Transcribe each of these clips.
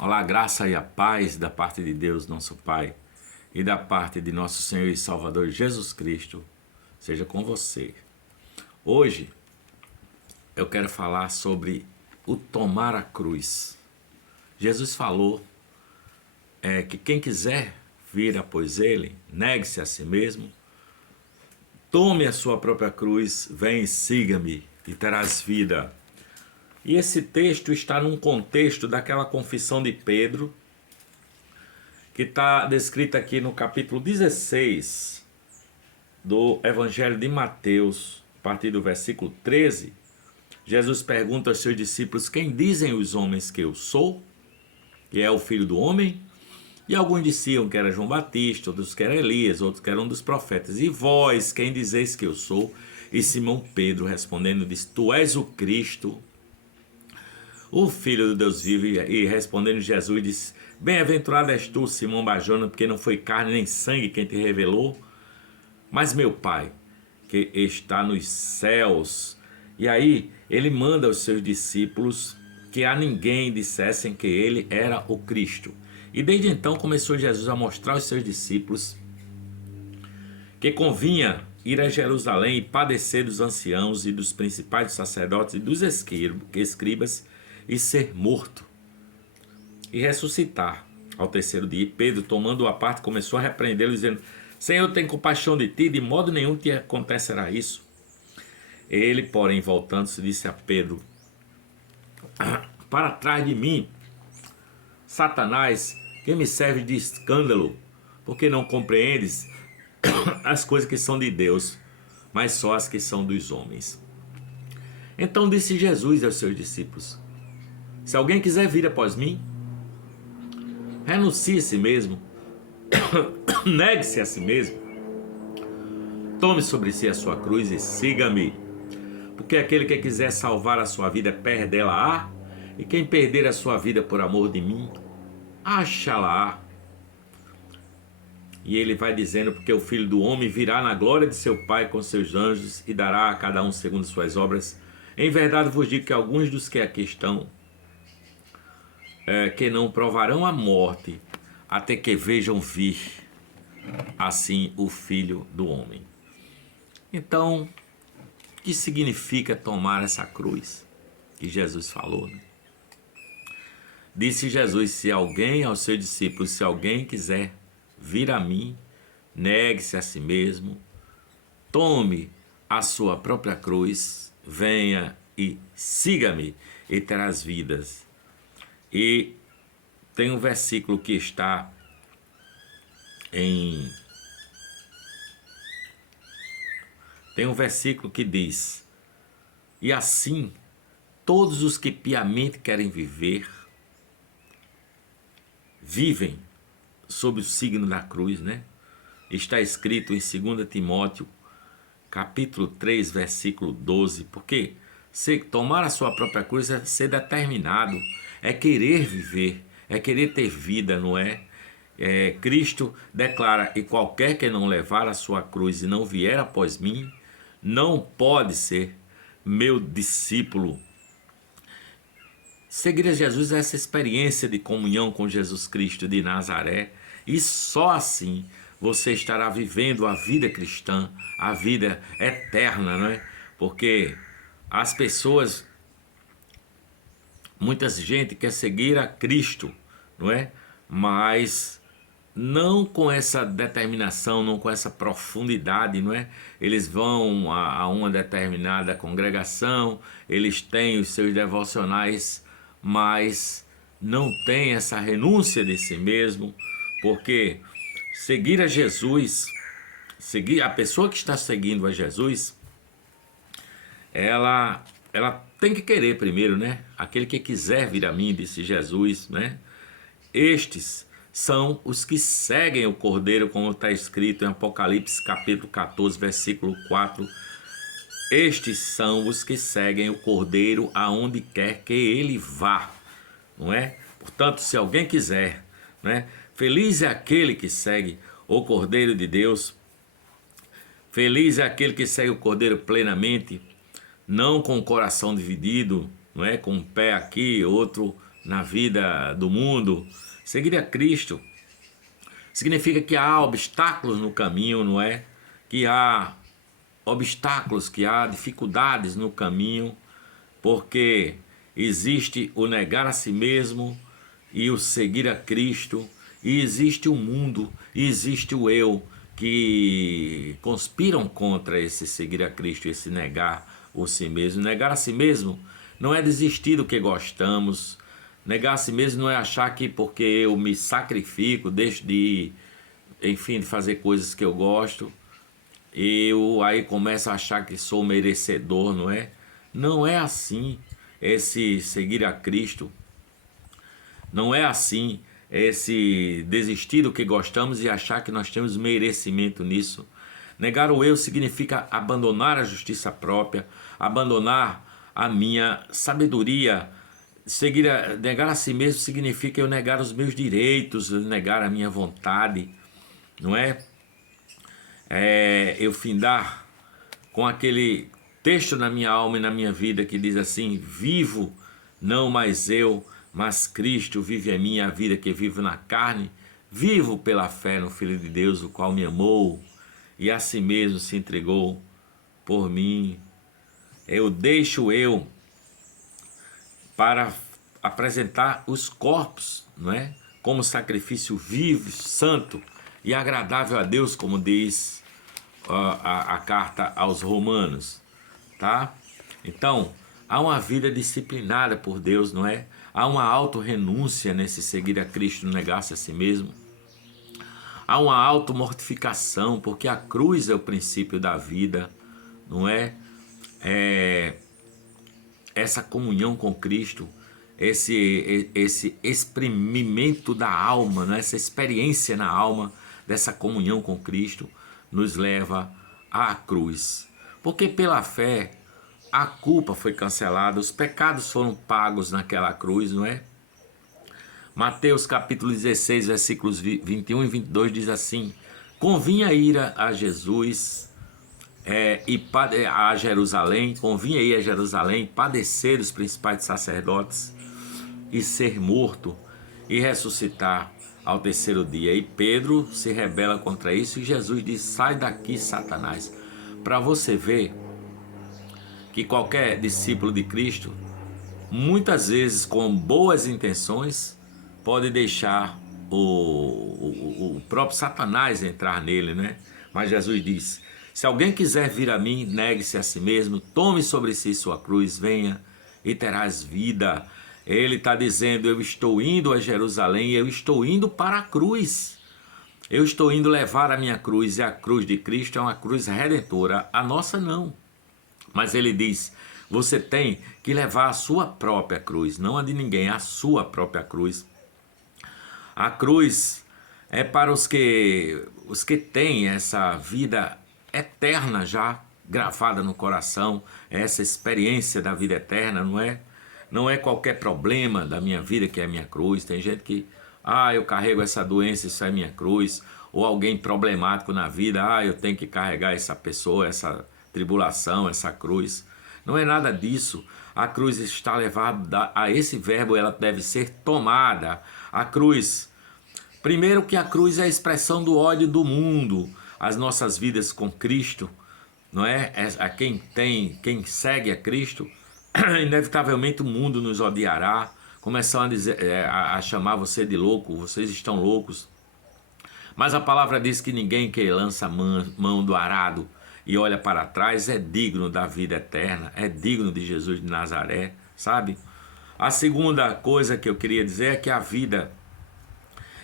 Olá, graça e a paz da parte de Deus, nosso Pai, e da parte de nosso Senhor e Salvador Jesus Cristo, seja com você. Hoje eu quero falar sobre o tomar a cruz. Jesus falou que quem quiser vir após Ele, negue-se a si mesmo, tome a sua própria cruz, vem e siga-me e terás vida. E esse texto está num contexto daquela confissão de Pedro, que está descrita aqui no capítulo 16 do Evangelho de Mateus, a partir do versículo 13. Jesus pergunta aos seus discípulos: quem dizem os homens que eu sou? Que é o Filho do Homem? E alguns diziam que era João Batista, outros que era Elias, outros que era um dos profetas. E vós, quem dizeis que eu sou? E Simão Pedro respondendo disse: tu és o Cristo, o Filho do Deus vivo. E respondendo Jesus disse: bem-aventurado és tu, Simão Barjona, porque não foi carne nem sangue quem te revelou, mas meu Pai que está nos céus. E aí ele manda aos seus discípulos que a ninguém dissessem que ele era o Cristo. E desde então começou Jesus a mostrar aos seus discípulos que convinha ir a Jerusalém e padecer dos anciãos e dos principais sacerdotes e dos escribas e ser morto e ressuscitar ao terceiro dia. E Pedro, tomando-o à parte, começou a repreendê-lo, dizendo: Senhor, tem compaixão de ti, de modo nenhum te acontecerá isso. Ele, porém, voltando-se, disse a Pedro: para trás de mim, Satanás, que me serve de escândalo, porque não compreendes as coisas que são de Deus, mas só as que são dos homens. Então disse Jesus aos seus discípulos: se alguém quiser vir após mim, renuncie a si mesmo, negue-se a si mesmo, tome sobre si a sua cruz e siga-me. Porque aquele que quiser salvar a sua vida, perdê-la-á, e quem perder a sua vida por amor de mim, acha-la-á. E ele vai dizendo: porque o Filho do Homem virá na glória de seu Pai com seus anjos e dará a cada um segundo suas obras. Em verdade vos digo que alguns dos que aqui estão, que não provarão a morte, até que vejam vir assim o Filho do Homem. Então, o que significa tomar essa cruz que Jesus falou, né? Disse Jesus: se alguém, aos seus discípulos, se alguém quiser vir a mim, negue-se a si mesmo, tome a sua própria cruz, venha e siga-me e terás vidas. E tem um versículo que está em... Tem um versículo que diz: e assim, todos os que piamente querem viver, vivem sob o signo da cruz, né? Está escrito em 2 Timóteo, capítulo 3, versículo 12, porque tomar a sua própria cruz é ser determinado, é querer viver, é querer ter vida, não é? Cristo declara: e qualquer que não levar a sua cruz e não vier após mim, não pode ser meu discípulo. Seguir a Jesus é essa experiência de comunhão com Jesus Cristo de Nazaré, e só assim você estará vivendo a vida cristã, a vida eterna, não é? Porque as pessoas, muita gente quer seguir a Cristo, não é? Mas não com essa determinação, não com essa profundidade, não é? Eles vão a uma determinada congregação, eles têm os seus devocionais, mas não tem essa renúncia de si mesmo, porque seguir a Jesus, seguir a pessoa que está seguindo a Jesus, ela tem que querer primeiro, né? Aquele que quiser vir a mim, disse Jesus, né? Estes são os que seguem o Cordeiro, como está escrito em Apocalipse capítulo 14, versículo 4. Estes são os que seguem o Cordeiro aonde quer que ele vá, não é? Portanto, se alguém quiser, né? Feliz é aquele que segue o Cordeiro de Deus, feliz é aquele que segue o Cordeiro plenamente, não com o coração dividido, não é? Com um pé aqui, outro na vida do mundo. Seguir a Cristo significa que há obstáculos no caminho, não é? Que há obstáculos, que há dificuldades no caminho, porque existe o negar a si mesmo e o seguir a Cristo, e existe o mundo, e existe o eu, que conspiram contra esse seguir a Cristo, esse negar o si mesmo. Negar a si mesmo não é desistir do que gostamos. Negar a si mesmo não é achar que porque eu me sacrifico, deixo de, enfim, de fazer coisas que eu gosto, eu aí começo a achar que sou merecedor, não é? Não é assim esse seguir a Cristo. Não é assim esse desistir do que gostamos e achar que nós temos merecimento nisso. Negar o eu significa abandonar a justiça própria, abandonar a minha sabedoria. Negar a si mesmo significa eu negar os meus direitos, eu negar a minha vontade, não é? Eu findar com aquele texto na minha alma e na minha vida que diz assim: vivo não mais eu, mas Cristo vive em mim, a vida que vivo na carne, vivo pela fé no Filho de Deus, o qual me amou e a si mesmo se entregou por mim. Eu deixo eu para apresentar os corpos, não é? Como sacrifício vivo, santo e agradável a Deus, como diz a carta aos Romanos, tá? Então, há uma vida disciplinada por Deus, não é? Há uma auto-renúncia nesse seguir a Cristo, negar-se a si mesmo. Há uma auto-mortificação, porque a cruz é o princípio da vida, não é? Essa comunhão com Cristo, esse exprimimento da alma, né? Essa experiência na alma dessa comunhão com Cristo nos leva à cruz. Porque pela fé a culpa foi cancelada, os pecados foram pagos naquela cruz, não é? Mateus capítulo 16, versículos 21 e 22 diz assim: convinha ir a Jesus a Jerusalém, convinha ir a Jerusalém, padecer os principais sacerdotes e ser morto e ressuscitar ao terceiro dia. E Pedro se rebela contra isso e Jesus diz: sai daqui, Satanás. Para você ver que qualquer discípulo de Cristo, muitas vezes com boas intenções, pode deixar o próprio Satanás entrar nele, né? Mas Jesus diz: se alguém quiser vir a mim, negue-se a si mesmo, tome sobre si sua cruz, venha e terás vida. Ele está dizendo: eu estou indo a Jerusalém, eu estou indo para a cruz. Eu estou indo levar a minha cruz, e a cruz de Cristo é uma cruz redentora, a nossa não. Mas ele diz: você tem que levar a sua própria cruz, não a de ninguém, a sua própria cruz. A cruz é para os que têm essa vida eterna já gravada no coração, essa experiência da vida eterna, não é? Não é qualquer problema da minha vida que é a minha cruz. Tem gente que, eu carrego essa doença, isso é minha cruz. Ou alguém problemático na vida, eu tenho que carregar essa pessoa, essa tribulação, essa cruz. Não é nada disso. A cruz está levada a esse verbo, ela deve ser tomada. A cruz, primeiro que a cruz é a expressão do ódio do mundo. As nossas vidas com Cristo, não é? A quem segue a Cristo, inevitavelmente o mundo nos odiará, começam a dizer, a chamar você de louco, vocês estão loucos. Mas a palavra diz que ninguém que lança mão do arado e olha para trás é digno da vida eterna, é digno de Jesus de Nazaré, sabe? A segunda coisa que eu queria dizer é que a vida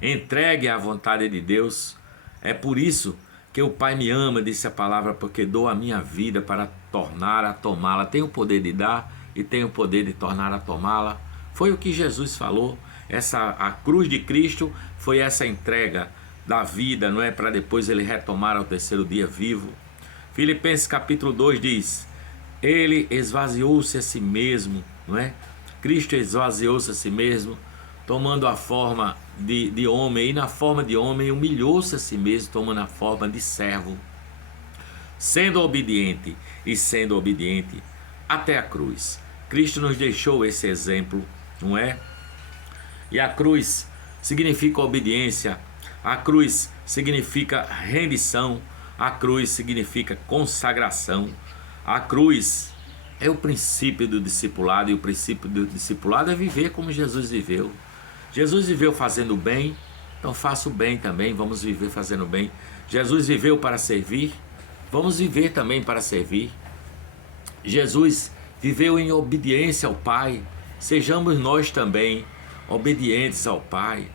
entregue à vontade de Deus. É por isso que o Pai me ama, disse a palavra, porque dou a minha vida para tornar a tomá-la. Tem o poder de dar e tem o poder de tornar a tomá-la. Foi o que Jesus falou. A cruz de Cristo foi essa entrega da vida, não é? Para depois ele retomar ao terceiro dia vivo. Filipenses capítulo 2 diz: ele esvaziou-se a si mesmo, não é? Cristo esvaziou-se a si mesmo, tomando a forma de homem, e na forma de homem humilhou-se a si mesmo, tomando a forma de servo, sendo obediente até a cruz. Cristo nos deixou esse exemplo, não é? E a cruz significa obediência, a cruz significa rendição, a cruz significa consagração, a cruz é o princípio do discipulado, e o princípio do discipulado é viver como Jesus viveu. Jesus viveu fazendo bem, então faça o bem também, vamos viver fazendo bem. Jesus viveu para servir, vamos viver também para servir. Jesus viveu em obediência ao Pai, sejamos nós também obedientes ao Pai,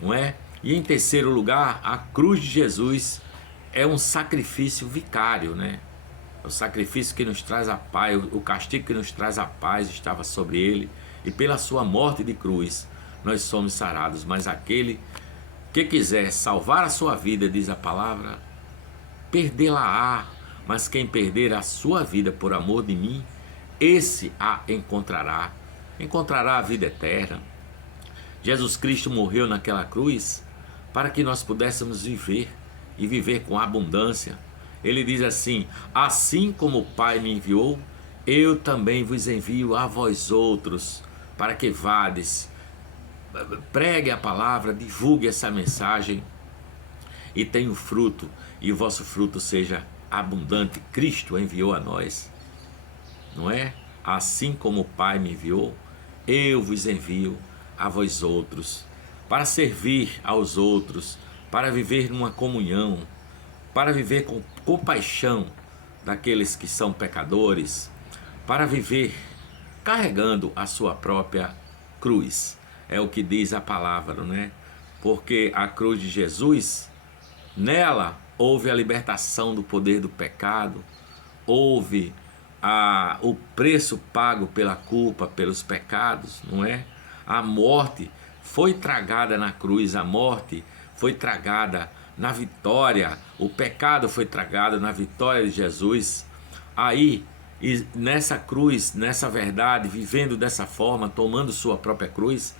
não é? E em terceiro lugar, a cruz de Jesus é um sacrifício vicário, né? O sacrifício que nos traz a paz, o castigo que nos traz a paz estava sobre ele, e pela sua morte de cruz nós somos sarados. Mas aquele que quiser salvar a sua vida, diz a palavra, perdê-la-á, mas quem perder a sua vida por amor de mim, esse a encontrará a vida eterna. Jesus Cristo morreu naquela cruz para que nós pudéssemos viver, e viver com abundância. Ele diz assim: assim como o Pai me enviou, eu também vos envio a vós outros, para que vades, pregue a palavra, divulgue essa mensagem e tenha fruto, e o vosso fruto seja abundante. Cristo enviou a nós, não é? Assim como o Pai me enviou, eu vos envio a vós outros, para servir aos outros, para viver numa comunhão, para viver com compaixão daqueles que são pecadores, para viver carregando a sua própria cruz. É o que diz a palavra, né? Porque a cruz de Jesus, nela houve a libertação do poder do pecado, houve o preço pago pela culpa, pelos pecados, não é? A morte foi tragada na cruz, a morte foi tragada na vitória, o pecado foi tragado na vitória de Jesus. Aí, e nessa cruz, nessa verdade, vivendo dessa forma, tomando sua própria cruz,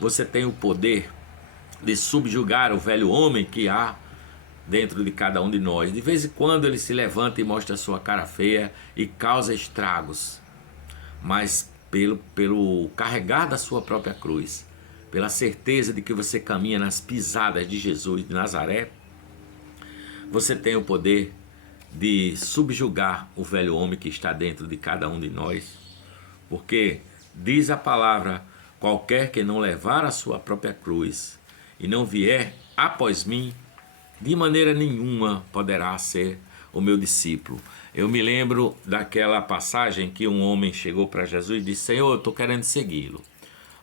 você tem o poder de subjugar o velho homem que há dentro de cada um de nós. De vez em quando ele se levanta e mostra a sua cara feia e causa estragos, mas pelo carregar da sua própria cruz, pela certeza de que você caminha nas pisadas de Jesus de Nazaré, você tem o poder de subjugar o velho homem que está dentro de cada um de nós, porque diz a palavra: qualquer que não levar a sua própria cruz e não vier após mim, de maneira nenhuma poderá ser o meu discípulo. Eu me lembro daquela passagem que um homem chegou para Jesus e disse: Senhor, eu estou querendo segui-lo,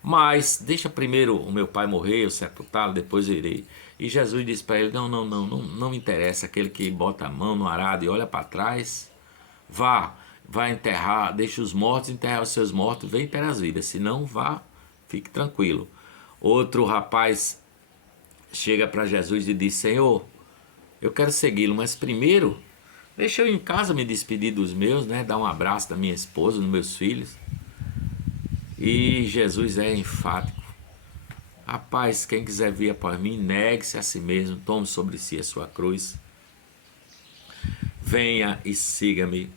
mas deixa primeiro o meu pai morrer, eu sepultá-lo, depois eu irei. E Jesus disse para ele: não me interessa aquele que bota a mão no arado e olha para trás. Vá enterrar, deixa os mortos enterrar os seus mortos, vem para as vidas, se não, vá, fique tranquilo. Outro rapaz chega para Jesus e diz: Senhor, eu quero segui-lo, mas primeiro deixa eu ir em casa me despedir dos meus, né? Dar um abraço da minha esposa, dos meus filhos. E Jesus é enfático: rapaz, quem quiser vir após mim, negue-se a si mesmo, tome sobre si a sua cruz, venha e siga-me,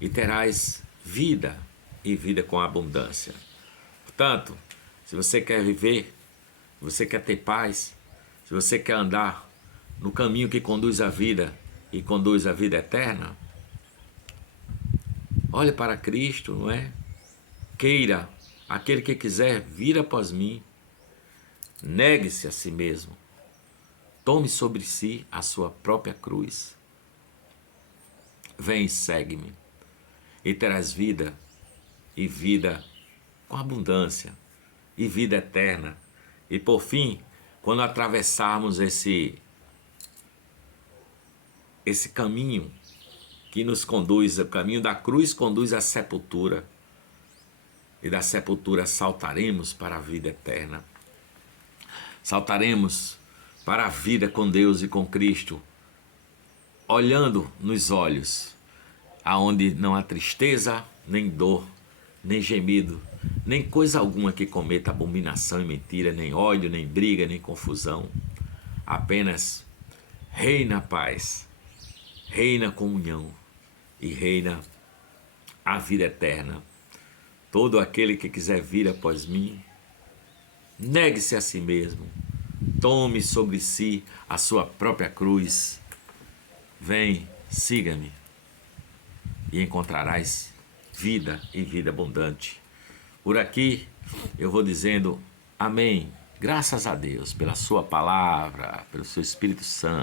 e terás vida, e vida com abundância. Portanto, se você quer viver, se você quer ter paz, se você quer andar no caminho que conduz à vida e conduz à vida eterna, olhe para Cristo, não é? Queira, aquele que quiser vir após mim, negue-se a si mesmo, tome sobre si a sua própria cruz, vem e segue-me, e terás vida, e vida com abundância, e vida eterna. E por fim, quando atravessarmos esse caminho que nos conduz, o caminho da cruz conduz à sepultura, e da sepultura saltaremos para a vida eterna. Saltaremos para a vida com Deus e com Cristo, olhando nos olhos, aonde não há tristeza, nem dor, nem gemido, nem coisa alguma que cometa abominação e mentira, nem ódio, nem briga, nem confusão. Apenas reina a paz, reina a comunhão e reina a vida eterna. Todo aquele que quiser vir após mim, Negue-se a si mesmo. Tome sobre si a sua própria cruz. Vem, siga-me e encontrarás vida e vida abundante. Por aqui eu vou dizendo amém. Graças a Deus pela sua palavra, pelo seu Espírito Santo.